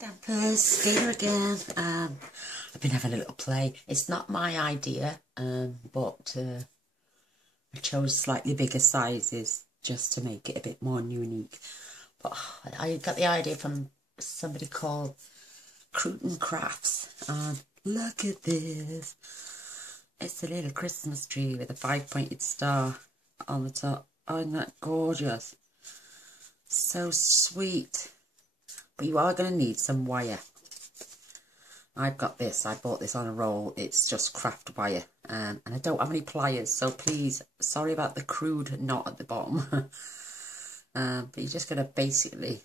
Dampers, here again. I've been having a little play. It's not my idea, but I chose slightly bigger sizes just to make it a bit more unique. But I got the idea from somebody called Cruton Crafts. And look at this. It's a little Christmas tree with a 5-pointed star on the top. Oh, isn't that gorgeous? So sweet. But you are going to need some wire. I've got this. I bought this on a roll. It's just craft wire. And I don't have any pliers. So please, sorry about the crude knot at the bottom. But you're just going to basically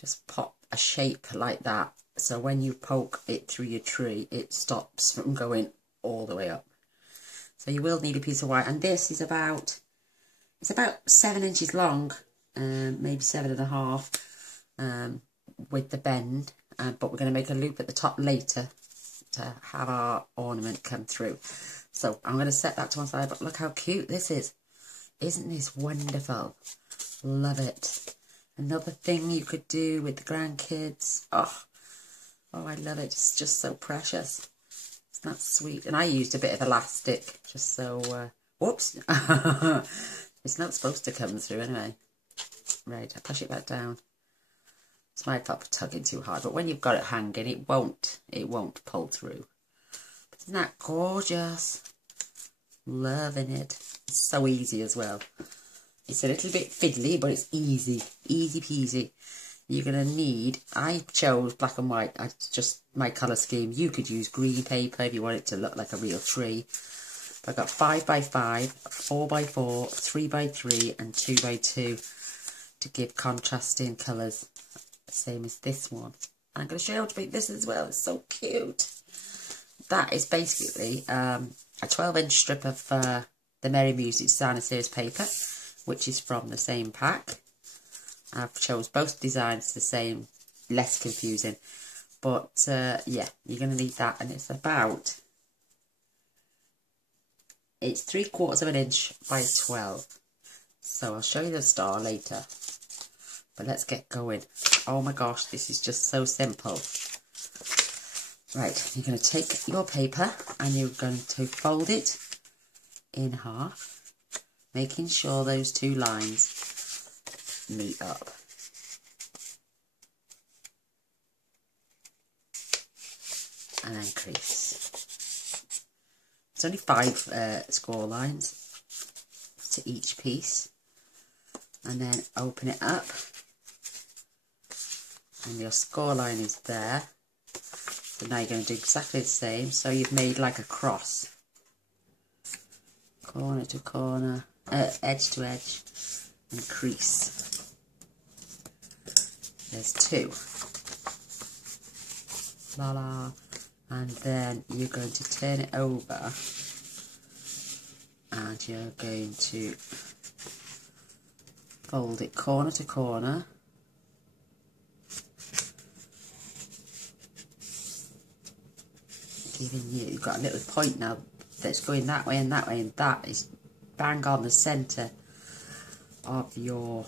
just pop a shape like that. So when you poke it through your tree, it stops from going all the way up. So you will need a piece of wire. And this is about, it's about 7 inches long. Maybe 7.5. With the bend, but we're going to make a loop at the top later to have our ornament come through. So I'm going to set that to one side, but look how cute this is. Isn't this wonderful? Love it. Another thing you could do with the grandkids. Oh, I love it. It's just so precious. Isn't that sweet? And I used a bit of elastic just so, whoops. It's not supposed to come through anyway. Right, I push it back down. It's my fault for tugging too hard, but when you've got it hanging, it won't pull through. But isn't that gorgeous? Loving it. It's so easy as well. It's a little bit fiddly, but it's easy. Easy peasy. You're going to need, I chose black and white. It's just my colour scheme. You could use green paper if you want it to look like a real tree. But I've got 5x5, 4x4, 3x3 and 2x2 to give contrasting colours. Same as this one. I'm going to show you how to make this as well. It's so cute. That is basically a 12-inch strip of the Merry Music Designer Series paper, which is from the same pack. I've chose both designs the same, less confusing. But yeah, you're going to need that, and it's 3/4 of an inch by 12. So I'll show you the star later. But let's get going. Oh my gosh, this is just so simple. Right, you're going to take your paper and you're going to fold it in half, making sure those two lines meet up. And then crease. It's only 5 score lines to each piece. And then open it up. And your score line is there. So now you're going to do exactly the same. So you've made like a cross. Corner to corner, edge to edge, and crease. There's 2. La la. And then you're going to turn it over. And you're going to fold it corner to corner. Giving you've got a little point now that's going that way, and that is bang on the centre of your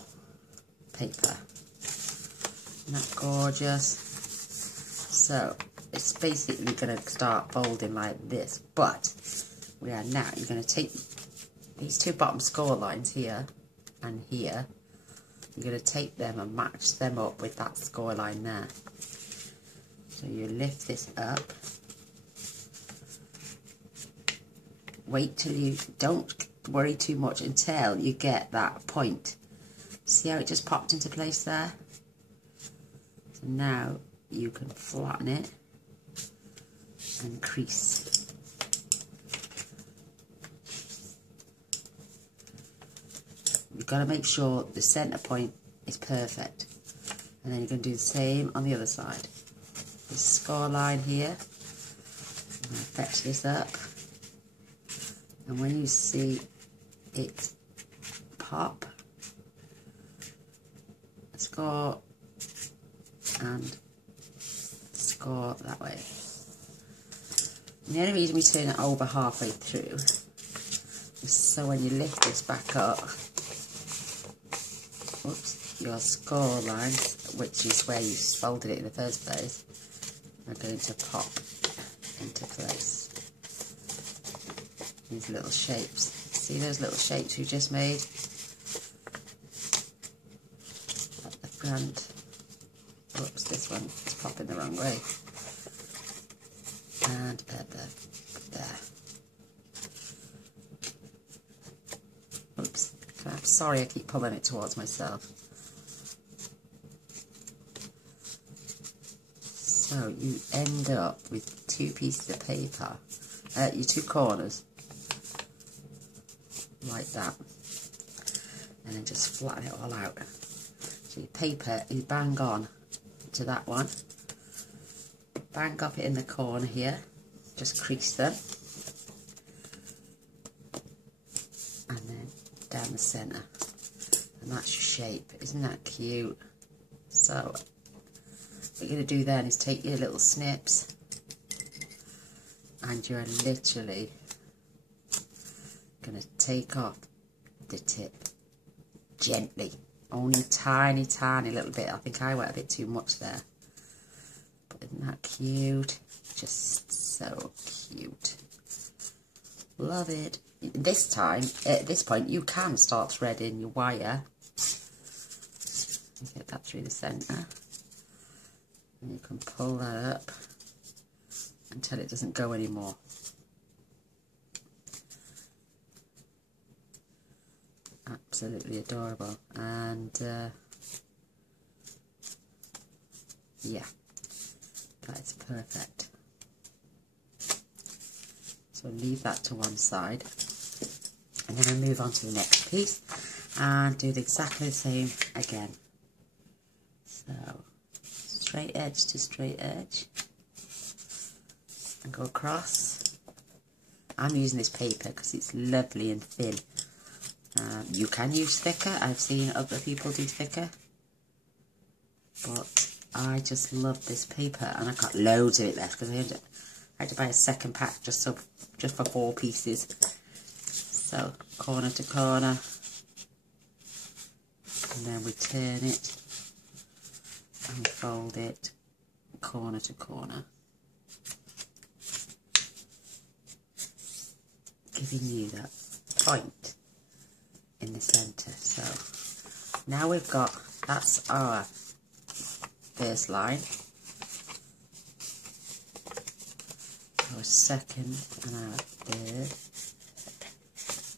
paper. Isn't that gorgeous? So it's basically going to start folding like this, but we are now, you're going to take these 2 bottom score lines here and here. You're going to take them and match them up with that score line there. So you lift this up. Wait till you, don't worry too much until you get that point. See how it just popped into place there? So now you can flatten it and crease. You've got to make sure the centre point is perfect. And then you're going to do the same on the other side. This score line here. I'm going to fetch this up. And when you see it pop, score and score that way. And the only reason we turn it over halfway through is so when you lift this back up, oops, your score lines, which is where you folded it in the first place, are going to pop into place. These little shapes. See those little shapes we just made? At the front. Oops, this one is popping the wrong way. And there. Oops. I'm sorry, I keep pulling it towards myself. So you end up with two pieces of paper, your two corners, like that, and then just flatten it all out. So your paper is bang on to that one, bang up it in the corner here, just crease them, and then down the centre, and that's your shape. Isn't that cute? So what you're going to do then is take your little snips and you're literally going to take off the tip gently, only tiny little bit. I think I went a bit too much there, but isn't that cute? Just so cute. Love it. This time, at this point, you can start threading your wire. Get that through the centre. And you can pull that up until it doesn't go anymore. Absolutely adorable. And yeah, that is perfect. So leave that to one side. And then I move on to the next piece and do exactly the same again. So straight edge to straight edge and go across. I'm using this paper because it's lovely and thin. You can use thicker. I've seen other people do thicker, but I just love this paper, and I've got loads of it left because I had to buy a second pack just for 4 pieces. So corner to corner, and then we turn it and we fold it corner to corner, giving you that point in the centre. So now we've got, that's our first line, our second and our third.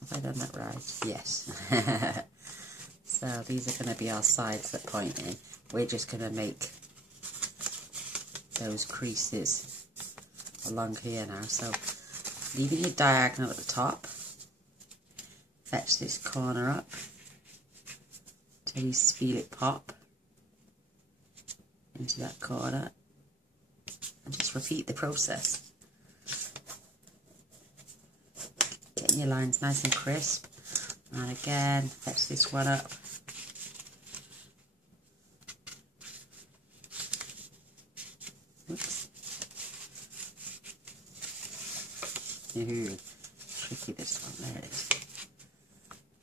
Have I done that right? Yes. So these are going to be our sides that point in. We're just going to make those creases along here now. So leaving your diagonal at the top, fetch this corner up till you feel it pop into that corner, and just repeat the process. Getting your lines nice and crisp, and again fetch this one up. Oops. Ooh, tricky this one, there it is.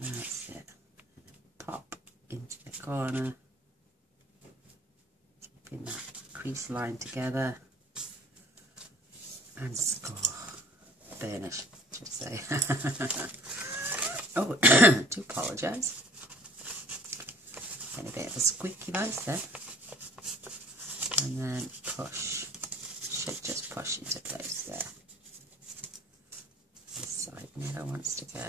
That's it. Pop into the corner, keeping that crease line together, and score. Burnish, I should say. Oh, do apologise. Getting a bit of a squeaky voice there. And then push. Should just push into place there. This side never wants to go.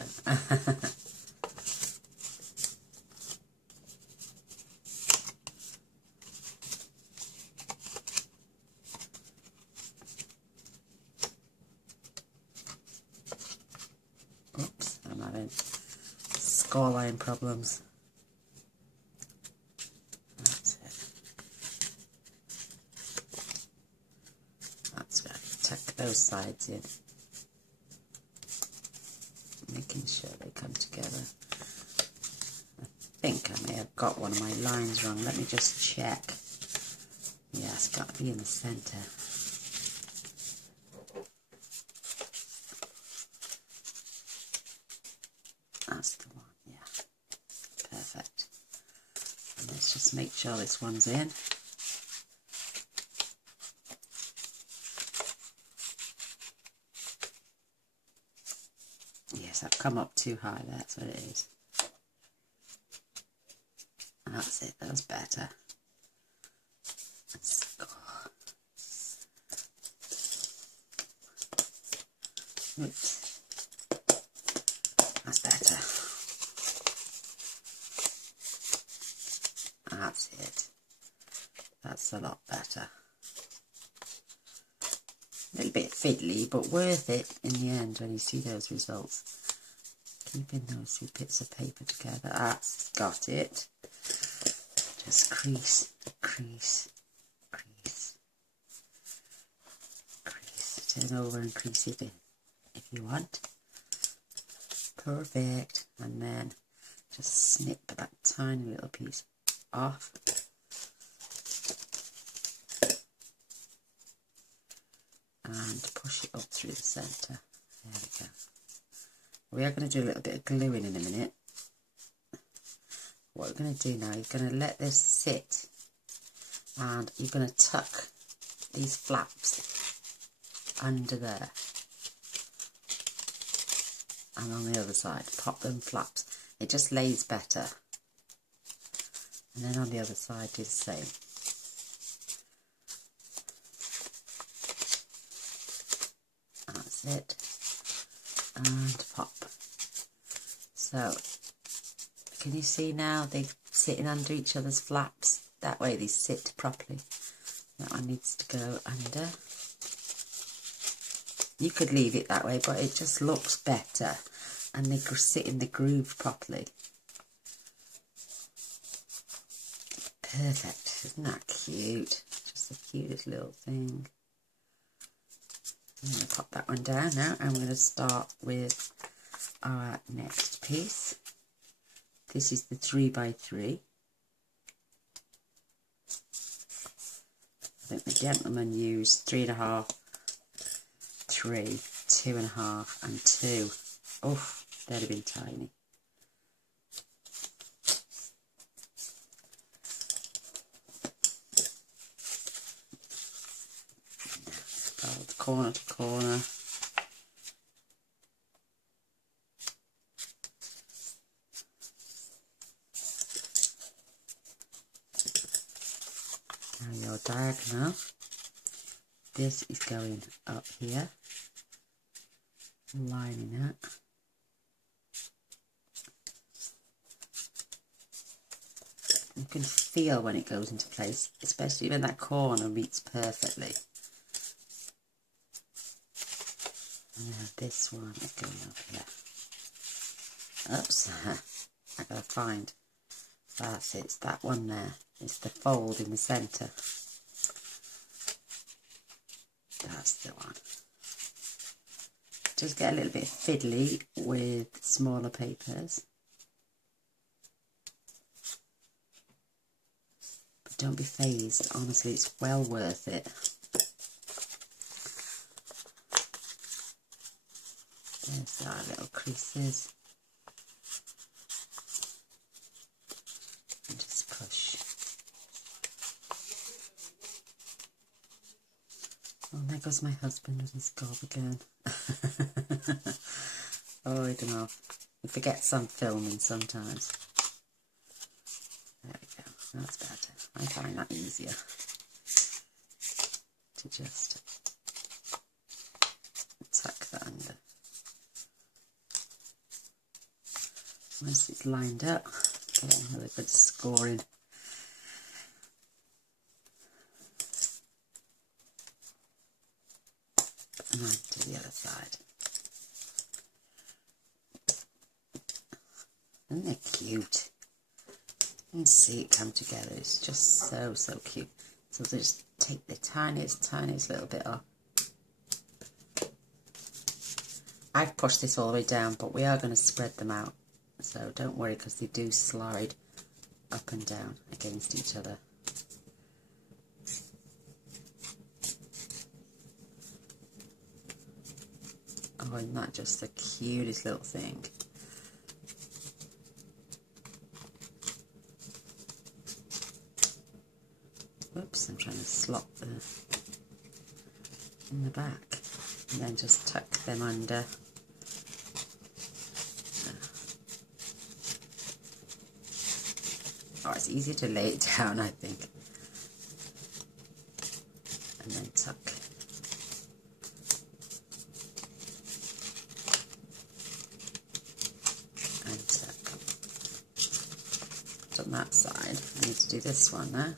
Oops, I'm having score line problems. That's it. That's right. Tuck those sides in, making sure they come together. I think I may have got one of my lines wrong. Let me just check. Yeah, it's got to be in the centre. That's the one, yeah. Perfect. And this sure this one's in. Yes, I've come up too high, that's what it is. That's it, that's better. Let's go. Oops. That's better. That's it. That's a lot better. A little bit fiddly, but worth it in the end when you see those results. Keeping those two bits of paper together. That's got it. Just crease, crease, crease, crease. Turn over and crease it in if you want. Perfect. And then just snip that tiny little piece off. And push it up through the centre. There we go. We are going to do a little bit of gluing in a minute. What we're going to do now, you're going to let this sit and you're going to tuck these flaps under there. And on the other side, pop them flaps. It just lays better. And then on the other side, do the same. That's it. And pop. So, can you see now they're sitting under each other's flaps? That way they sit properly. That one needs to go under. You could leave it that way, but it just looks better. And they sit in the groove properly. Perfect. Isn't that cute? Just the cutest little thing. I'm going to pop that one down now. I'm going to start with our next piece. This is the 3x3. I think the gentleman used 3.5, 3, 2.5 and 2. Oh, they'd have been tiny. Fold corner to corner. Now your diagonal. This is going up here. Lining that. You can feel when it goes into place, especially when that corner meets perfectly. And this one is going up here. Oops, I gotta find. That's it, it's that one there. It's the fold in the centre. That's the one. Just get a little bit fiddly with smaller papers. But don't be phased, honestly, it's well worth it. There's our little creases. And just push. Oh, there goes my husband with his gob again. Oh, I don't know. You forget some filming sometimes. There we go. That's better. I find that easier to just tuck that under. Once it's lined up, get another good scoring. And then to the other side. Isn't it cute? You can see it come together. It's just so, so cute. So just take the tiniest little bit off. I've pushed this all the way down, but we are going to spread them out. So don't worry, because they do slide up and down against each other. Oh, isn't that just the cutest little thing? I'm trying to slot in the back, and then just tuck them under. Oh, it's easier to lay it down, I think. And then tuck. And tuck. On that side, I need to do this one now.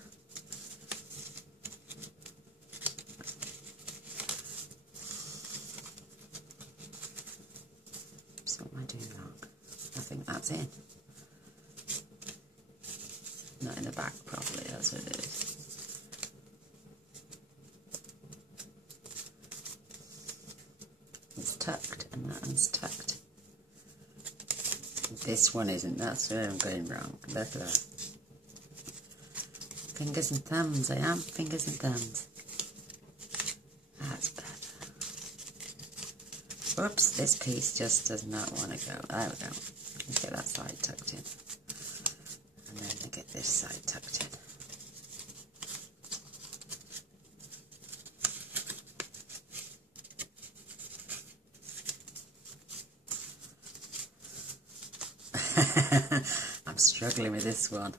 So what am I doing wrong? I think that's in. Not in the back properly, that's what it is. It's tucked and that one's tucked. This one isn't, that's where I'm going wrong. Look at that. Fingers and thumbs, I am fingers and thumbs. That's better. Whoops, this piece just does not want to go. There we go. Let's get that side tucked in. And then I get this side tucked in. I'm struggling with this one.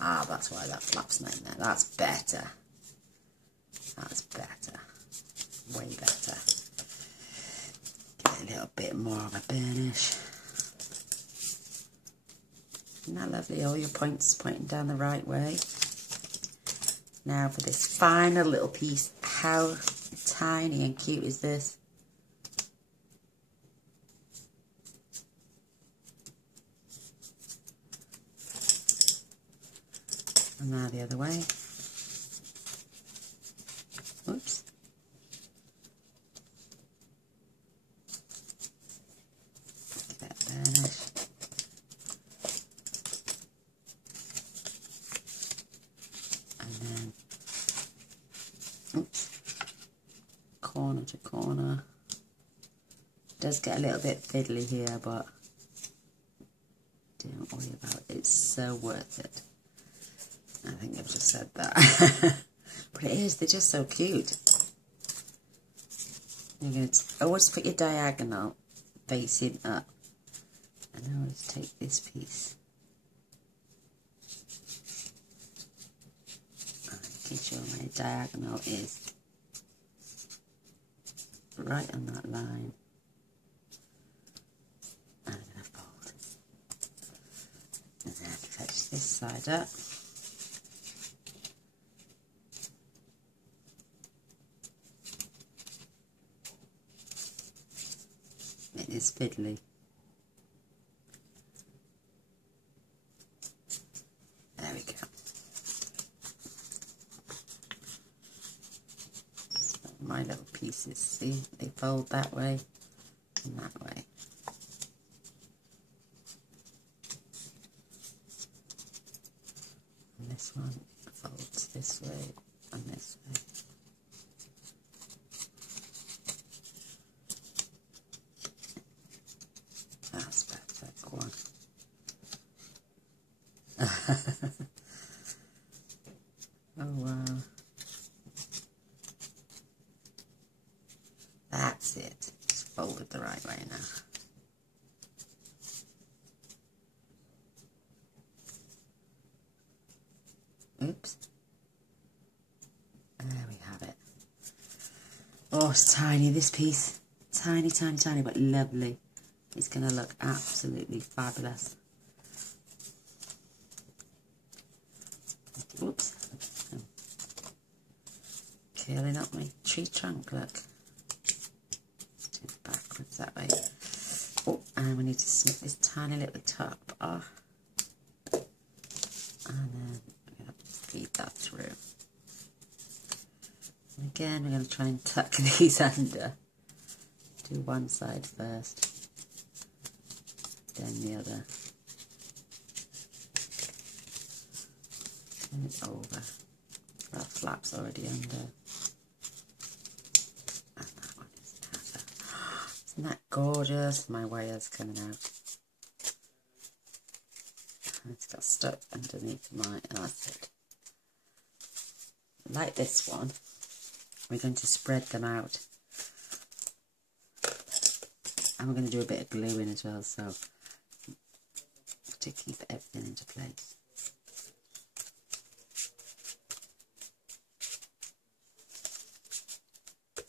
Ah, that's why that flap's not in there. That's better. That's better. Way better. Get a little bit more of a burnish. Isn't that lovely? All your points pointing down the right way. Now for this final little piece. How tiny and cute is this? And now the other way. Oops. Get that burnish. And then, oops, corner to corner. It does get a little bit fiddly here, but don't worry about it. It's so worth it. I think I've just said that. But it is, they're just so cute. You're going to always put your diagonal facing up. And I always take this piece. Making sure my diagonal is right on that line. And I'm going to fold. And then fetch this side up. It is fiddly. There we go. So my little pieces, see, they fold that way and that way. And this one folds this way and this way. That's better. Go on. Oh wow. That's it. It's folded the right way now. Oops. There we have it. Oh, it's tiny, this piece. Tiny, tiny, tiny, but lovely. It's going to look absolutely fabulous. Oops. Curling up my tree trunk, look. Let's do it backwards that way. Oh, and we need to snip this tiny little top off. And then we're going to feed that through. And again, we're going to try and tuck these under. Do one side first. Then the other. Turn it over. That flap's already under. And that one is under. Isn't that gorgeous? My wire's coming out. It's got stuck underneath my, that's it. like this one, we're going to spread them out. And we're going to do a bit of gluing as well, so to keep everything into place.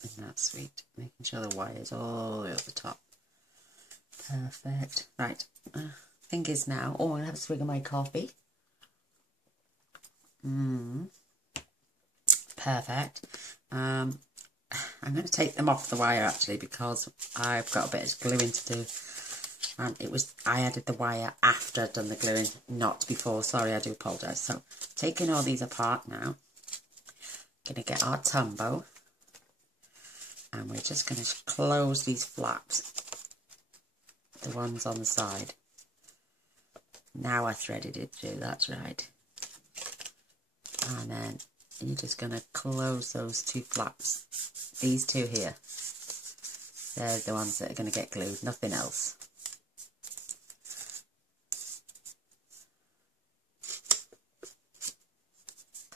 Isn't that sweet? Making sure the wire's all the way up the top. Perfect. Right, fingers now. Oh, I'm going to have a swig of my coffee. Perfect. I'm going to take them off the wire actually, because I've got a bit of gluing to do. And I added the wire after I'd done the gluing, not before. Sorry, I do apologise. So, taking all these apart now, going to get our tumbo, and we're just going to close these flaps, the ones on the side. Now I threaded it through, that's right. And then you're just going to close those two flaps, these two here. They're the ones that are going to get glued, nothing else.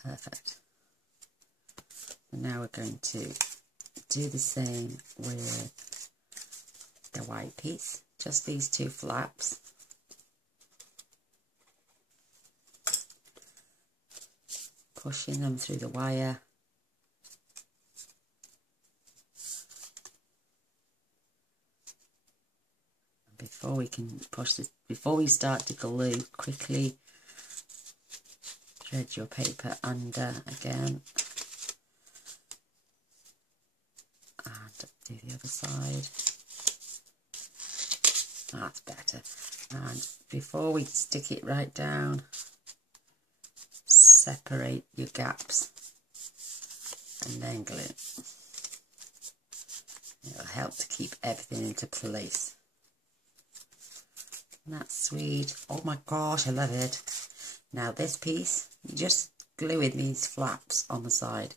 Perfect. And now we're going to do the same with the white piece, just these two flaps. Pushing them through the wire. And before we can push this, before we start to glue, quickly thread your paper under again. And do the other side. That's better. And before we stick it right down, separate your gaps and then glue. It'll help to keep everything into place. And that's sweet. Oh my gosh, I love it. Now this piece, you just glue in these flaps on the side.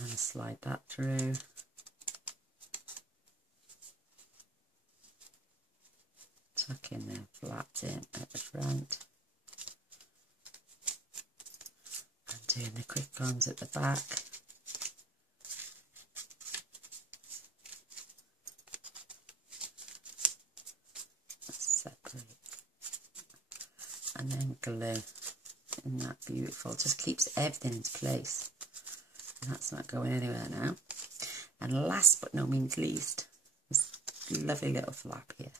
And slide that through. Tuck in the flaps in at the front. And doing the quick ones at the back. Separate. And then glue. Isn't that beautiful? It just keeps everything in place. And that's not going anywhere now. And last but no means least, this lovely little flap here.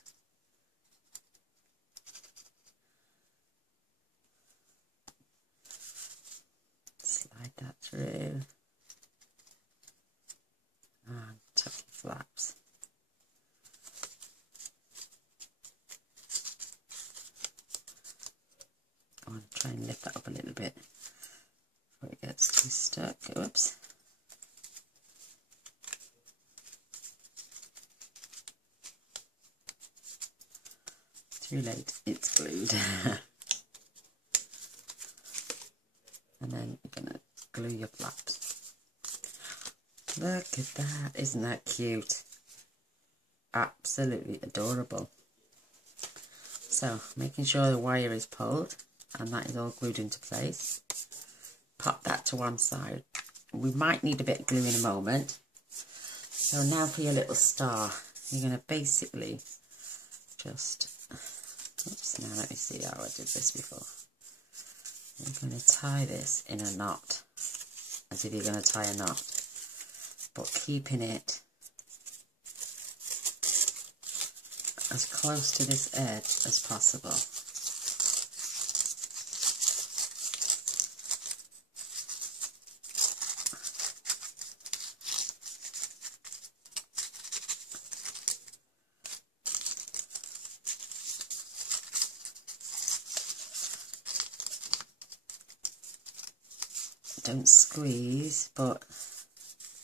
Slide that through. And tuck your flaps. I want to try and lift that up a little bit before it gets too stuck. Oops. Too late, it's glued. And then you're going to glue your flaps. Look at that, isn't that cute? Absolutely adorable. So, making sure the wire is pulled and that is all glued into place. Pop that to one side. We might need a bit of glue in a moment. So now for your little star, you're going to basically just, oops, now let me see how I did this before. You're going to tie this in a knot, as if you're going to tie a knot, but keeping it as close to this edge as possible. Don't squeeze, but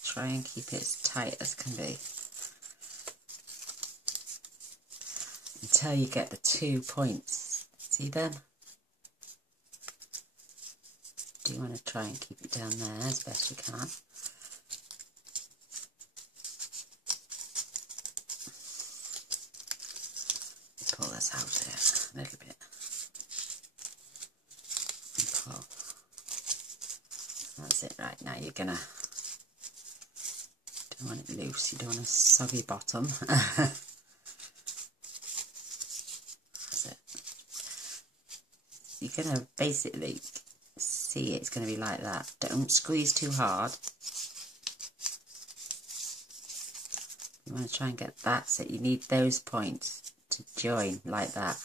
try and keep it as tight as can be until you get the 2 points. See them? Do you want to try and keep it down there as best you can? Pull this out there a little bit. That's it. Right, now you're gonna, don't want it loose, you don't want a soggy bottom. That's it. You're gonna basically see it's gonna be like that. Don't squeeze too hard. You want to try and get that, so you need those points to join like that.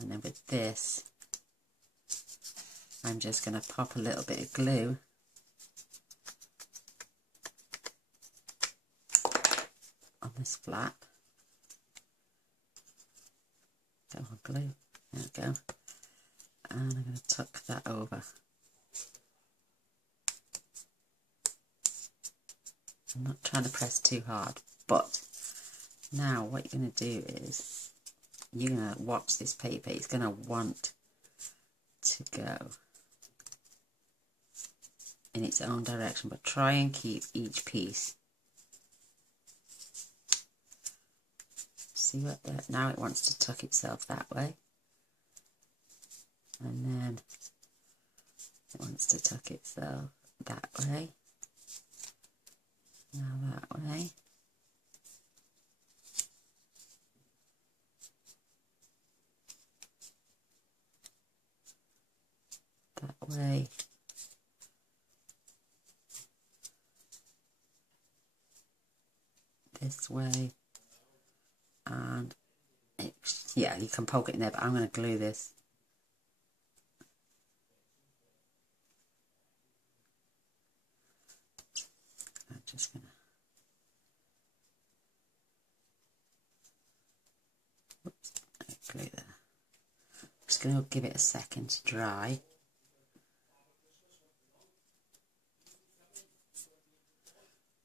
And then with this, I'm just going to pop a little bit of glue on this flap. Go on, glue. There we go. And I'm going to tuck that over. I'm not trying to press too hard, but now what you're going to do is you're going to watch this paper. It's going to want to go in its own direction, but try and keep each piece. See what that, now it wants to tuck itself that way, and then it wants to tuck itself that way, now that way, that way, this way, and it, yeah, you can poke it in there, but I'm going to glue this. I'm just going to, whoops, glue there. I'm just going to give it a second to dry.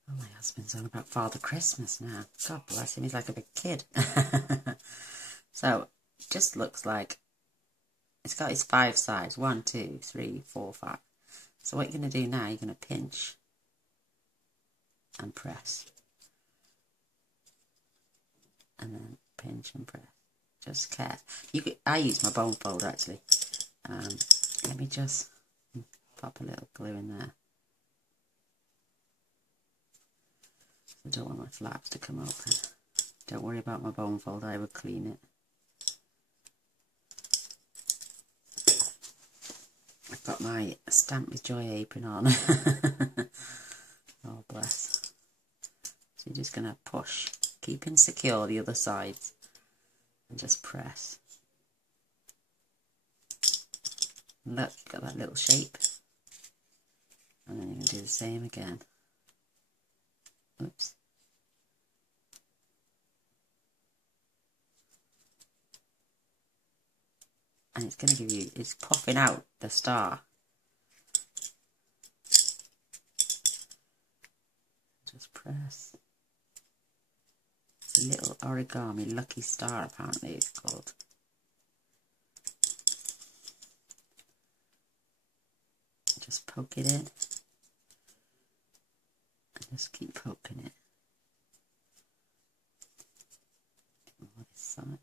Oh, my husband's on about Father Christmas now. God bless him, he's like a big kid. So, it just looks like it's got its 5 sides. 1, 2, 3, 4, 5. So what you're going to do now, you're going to pinch and press. And then pinch and press. Just care. I use my bone folder actually. Let me just pop a little glue in there. I don't want my flaps to come open. Don't worry about my bone folder, I will clean it. I've got my Stamp with Joy apron on. Oh bless. So you're just going to push, keeping secure the other sides, and just press. And look, you've got that little shape. And then you're going to do the same again. Oops. And it's going to give you, it's puffing out the star. Just press. Little origami lucky star, apparently it's called. Just poke it in. And just keep poking it. On this side.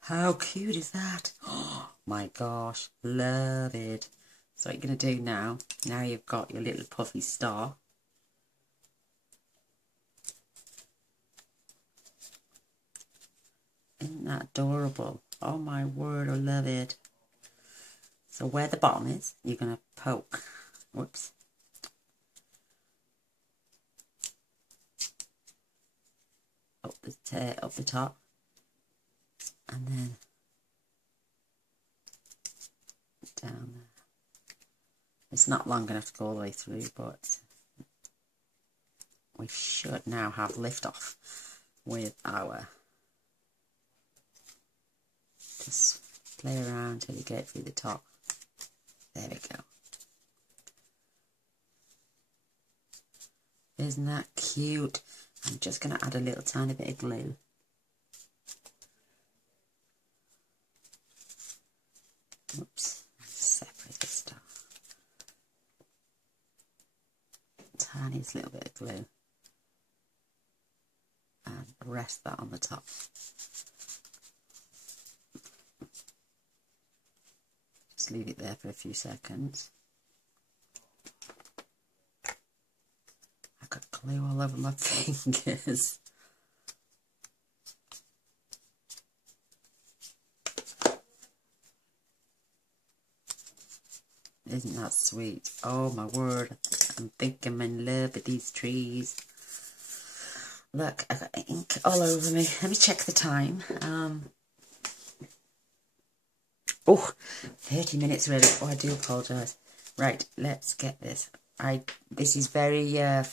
How cute is that? Oh my gosh, love it. So what you're going to do now you've got your little puffy star. Isn't that adorable? Oh my word, I love it. So where the bottom is, you're going to poke. Whoops. Up the top. And then down there. It's not long enough to go all the way through, but we should now have liftoff with our, just play around until you get through the top. There we go. Isn't that cute? I'm just going to add a little tiny bit of glue. Oops, separate this stuff. Tiniest little bit of glue. rest that on the top. Just leave it there for a few seconds. I've got glue all over my fingers. Isn't that sweet? Oh my word, I'm thinking I'm in love with these trees. Look, I've got ink all over me. Let me check the time. Oh, 30 minutes already. Oh, I do apologise. Right, let's get this. This is very, how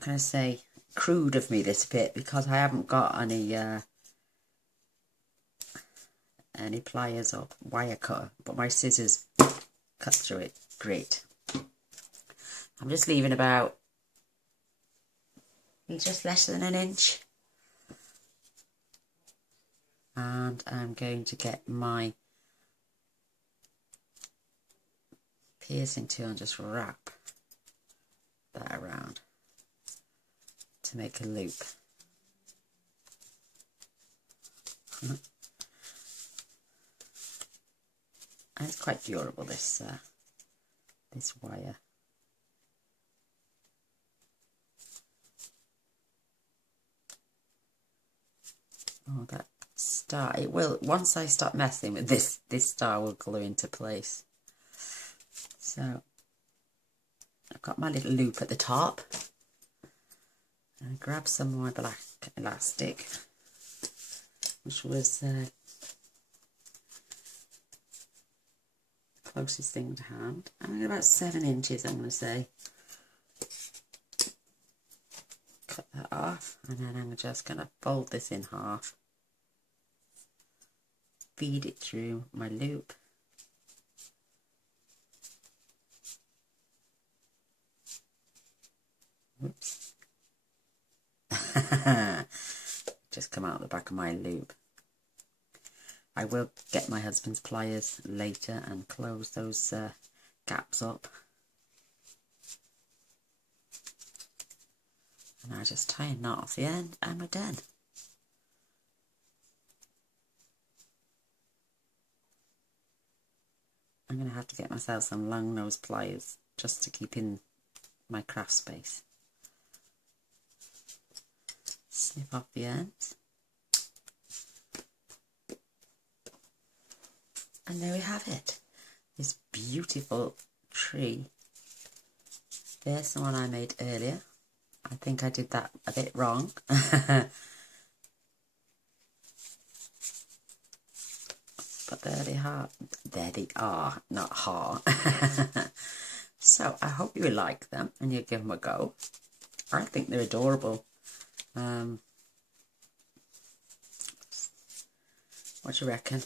can I say, crude of me this bit, because I haven't got any pliers or wire cutter, but my scissors cut through it. Great. I'm just leaving about just less than an inch, and I'm going to get my piercing tool and just wrap that around to make a loop. And it's quite durable, this wire. Oh, that star, it will, once I start messing with this star will glue into place. So, I've got my little loop at the top. And I grab some more black elastic, which was closest thing to hand. I'm about 7 inches, I'm going to say. Cut that off, and then I'm just going to fold this in half. Feed it through my loop. Whoops. Just come out the back of my loop. I will get my husband's pliers later and close those gaps up. And I just tie a knot off the end and we're done. I'm going to have to get myself some long nose pliers just to keep in my craft space. Snip off the ends. And there we have it. This beautiful tree. There's the one I made earlier. I think I did that a bit wrong. But there they are. There they are, not ha. So I hope you like them and you give them a go. I think they're adorable. What do you reckon?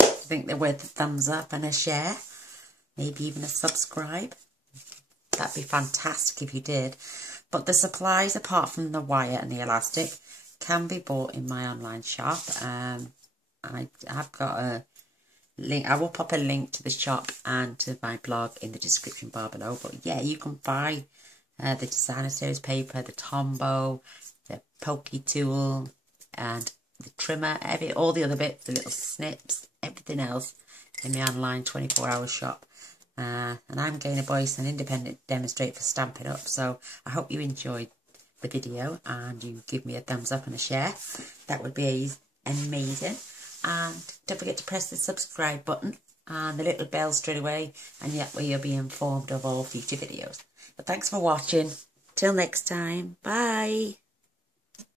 I think they're worth a thumbs up and a share, maybe even a subscribe. That'd be fantastic if you did. But the supplies, apart from the wire and the elastic, can be bought in my online shop. I have got a link. I will pop a link to the shop and to my blog in the description bar below. But yeah, you can buy the designer series paper, the Tombow, the pokey tool, and the trimmer, all the other bits, the little snips, everything else in my online 24-hour shop. And I'm Gaynor Boyce, an independent demonstrator for Stampin' Up. So I hope you enjoyed the video and you give me a thumbs up and a share. That would be amazing. And don't forget to press the subscribe button and the little bell straight away, and yet you'll be informed of all future videos. But thanks for watching. Till next time. Bye.